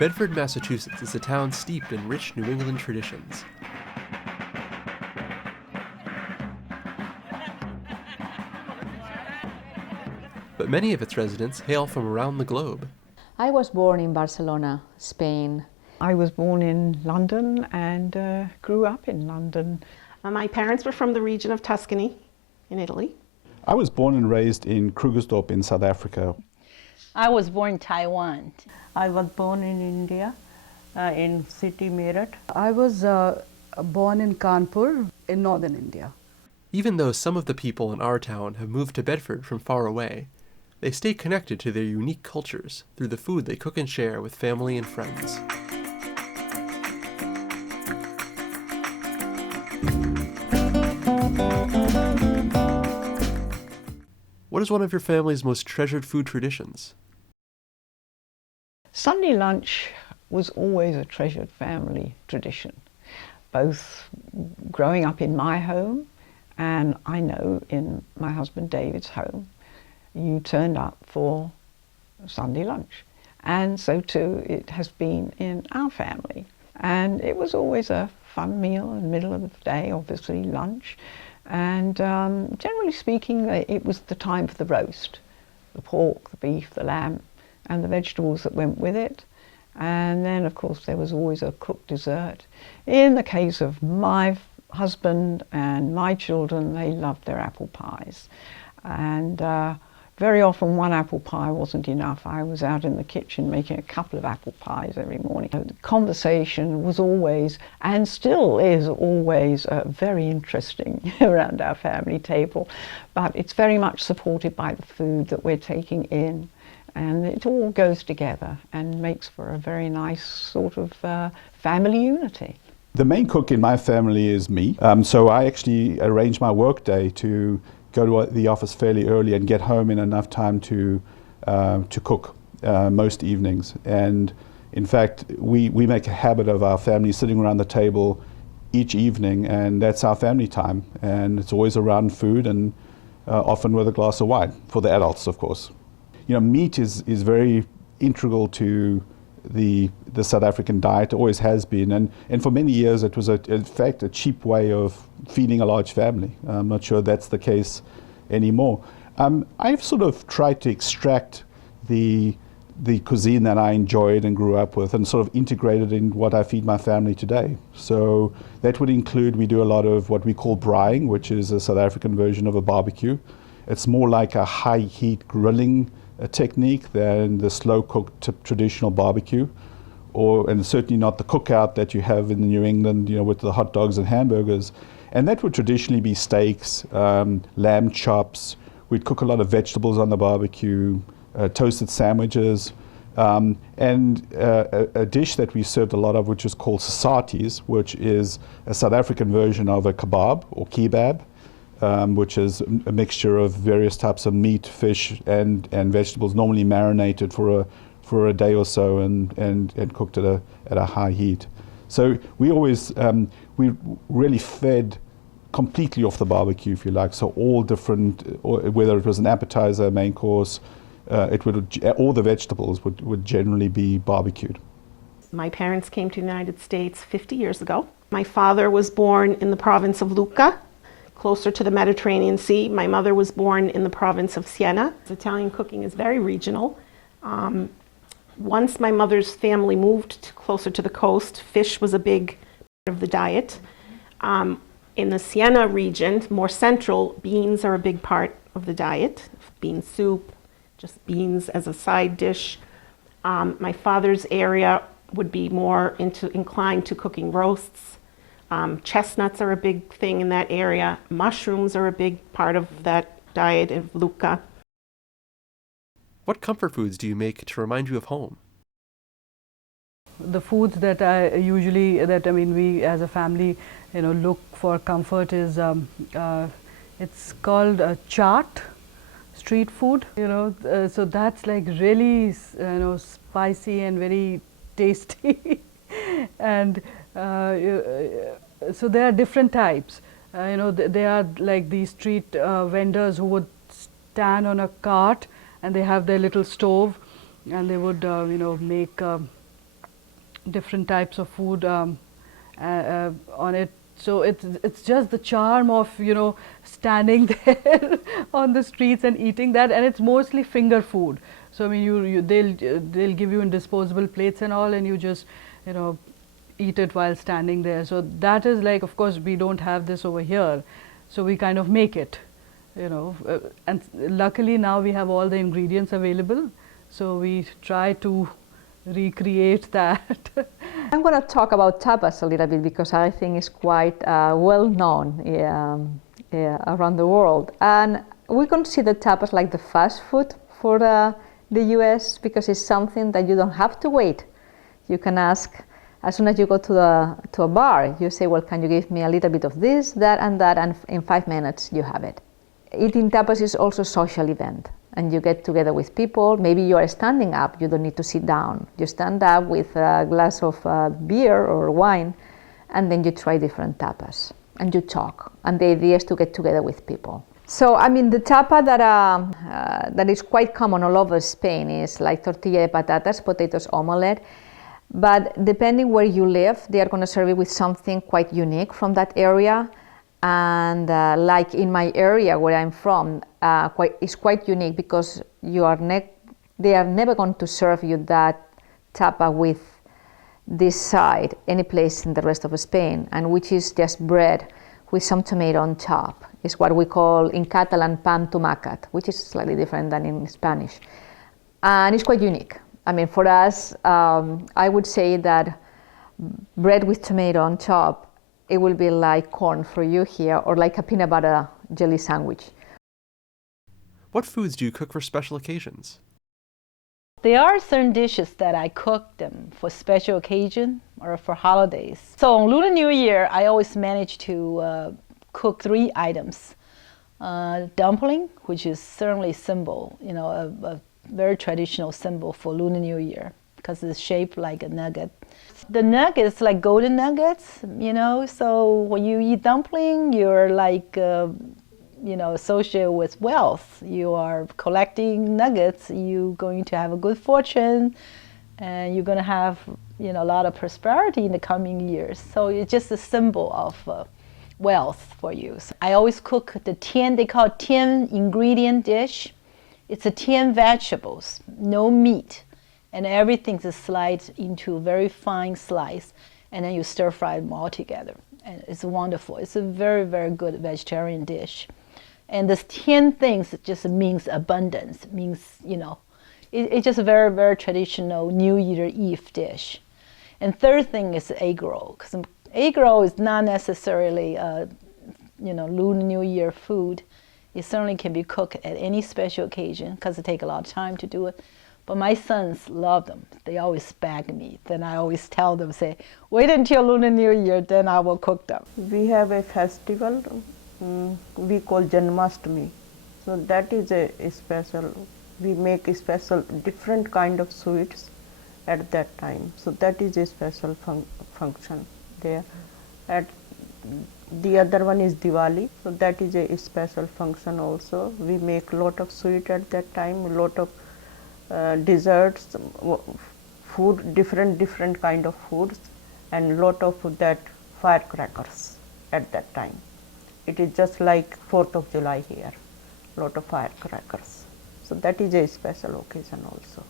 Bedford, Massachusetts is a town steeped in rich New England traditions. But many of its residents hail from around the globe. I was born in Barcelona, Spain. I was born in London and grew up in London. My parents were from the region of Tuscany in Italy. I was born and raised in Krugersdorp in South Africa. I was born in Taiwan. I was born in India, in city Meerut. I was born in Kanpur in northern India. Even though some of the people in our town have moved to Bedford from far away, they stay connected to their unique cultures through the food they cook and share with family and friends. What is one of your family's most treasured food traditions? Sunday lunch was always a treasured family tradition, both growing up in my home and I know in my husband David's home. You turned up for Sunday lunch, and so too it has been in our family. And it was always a fun meal in the middle of the day, obviously lunch. And generally speaking, it was the time for the roast, the pork, the beef, the lamb, and the vegetables that went with it. And then, of course, there was always a cooked dessert. In the case of my husband and my children, they loved their apple pies. And very often one apple pie wasn't enough. I was out in the kitchen making a couple of apple pies every morning. The conversation was always, and still is always, very interesting around our family table. But it's very much supported by the food that we're taking in. And it all goes together and makes for a very nice sort of family unity. The main cook in my family is me, so I actually arrange my work day to go to the office fairly early and get home in enough time to cook most evenings. And in fact, we make a habit of our family sitting around the table each evening, and that's our family time. And it's always around food and often with a glass of wine, for the adults, of course. You know, meat is very integral to the South African diet, always has been, and for many years it was in fact a cheap way of feeding a large family. I'm not sure that's the case anymore. I've sort of tried to extract the cuisine that I enjoyed and grew up with and sort of integrate it in what I feed my family today. So that would include, we do a lot of what we call braaiing, which is a South African version of a barbecue. It's more like a high heat grilling technique than the slow cooked traditional barbecue, and certainly not the cookout that you have in New England, you know, with the hot dogs and hamburgers. And that would traditionally be steaks, lamb chops. We'd cook a lot of vegetables on the barbecue, toasted sandwiches, and a dish that we served a lot of, which is called sasaties, which is a South African version of a kebab or kebab. Which is a mixture of various types of meat, fish, and vegetables, normally marinated for a day or so and cooked at a high heat. So we always we really fed completely off the barbecue, if you like. So all different, whether it was an appetizer, main course, all the vegetables would generally be barbecued. My parents came to the United States 50 years ago. My father was born in the province of Lucca, closer to the Mediterranean Sea. My mother was born in the province of Siena. Italian cooking is very regional. Once my mother's family moved closer to the coast, fish was a big part of the diet. In the Siena region, more central, beans are a big part of the diet. Bean soup, just beans as a side dish. My father's area would be more inclined to cooking roasts. Chestnuts are a big thing in that area. Mushrooms are a big part of that diet of Lucca. What comfort foods do you make to remind you of home? The foods that I usually, we as a family, look for comfort is, it's called chaat, street food, so that's like really, spicy and very tasty. And so there are different types. They are like these street vendors who would stand on a cart and they have their little stove and they would, make different types of food on it. So it's just the charm of, you know, standing there on the streets and eating that, and it's mostly finger food. So I mean, they'll give you in disposable plates and all, and you just, you know, eat it while standing there. So that is like, of course, we don't have this over here, so we kind of make it, you know, and luckily now we have all the ingredients available, so we try to recreate that. I'm going to talk about tapas a little bit because I think it's quite well known around the world. And we consider tapas like the fast food for the US because it's something that you don't have to wait. You can ask as soon as you go to a bar, you say, well, can you give me a little bit of this, that, and in 5 minutes you have it. Eating tapas is also a social event. And you get together with people. Maybe you are standing up, you don't need to sit down. You stand up with a glass of beer or wine, and then you try different tapas, and you talk. And the idea is to get together with people. So, I mean, the tapa that is quite common all over Spain is like tortilla de patatas, potatoes omelette. But depending where you live, they are going to serve it with something quite unique from that area. And like in my area where I'm from, it's quite unique because they are never going to serve you that tapa with this side any place in the rest of Spain, and which is just bread with some tomato on top. It's what we call in Catalan pan tomacat, which is slightly different than in Spanish, and it's quite unique. I mean, for us, I would say that bread with tomato on top, it will be like corn for you here, or like a peanut butter jelly sandwich. What foods do you cook for special occasions? There are certain dishes that I cook them for special occasion or for holidays. So on Lunar New Year, I always manage to cook 3 items. Dumpling, which is certainly symbol, you know, a very traditional symbol for Lunar New Year because it's shaped like a nugget. The nuggets like golden nuggets, you know, so when you eat dumpling, you're like, you know, associated with wealth. You are collecting nuggets, you're going to have a good fortune, and you're going to have, you know, a lot of prosperity in the coming years. So it's just a symbol of wealth for you. So I always cook the 10, they call it 10 ingredient dish. It's a 10 vegetables, no meat. And everything's sliced into a very fine slice, and then you stir fry them all together. And it's wonderful. It's a very, very good vegetarian dish. And this 10 things just means abundance, means, you know, it's just a very, very traditional New Year Eve dish. And third thing is egg roll, because egg roll is not necessarily, you know, Lunar New Year food. It certainly can be cooked at any special occasion because it takes a lot of time to do it. But my sons love them. They always bag me. Then I always tell them, say, wait until Lunar New Year, then I will cook them. We have a festival we call Janmashtami. So that is a special, we make a special different kind of sweets at that time. So that is a special function there. The other one is Diwali. So that is a special function also. We make lot of sweet at that time, a lot of desserts, food, different kind of foods, and lot of that firecrackers at that time. It is just like 4th of July here, lot of firecrackers. So that is a special occasion also.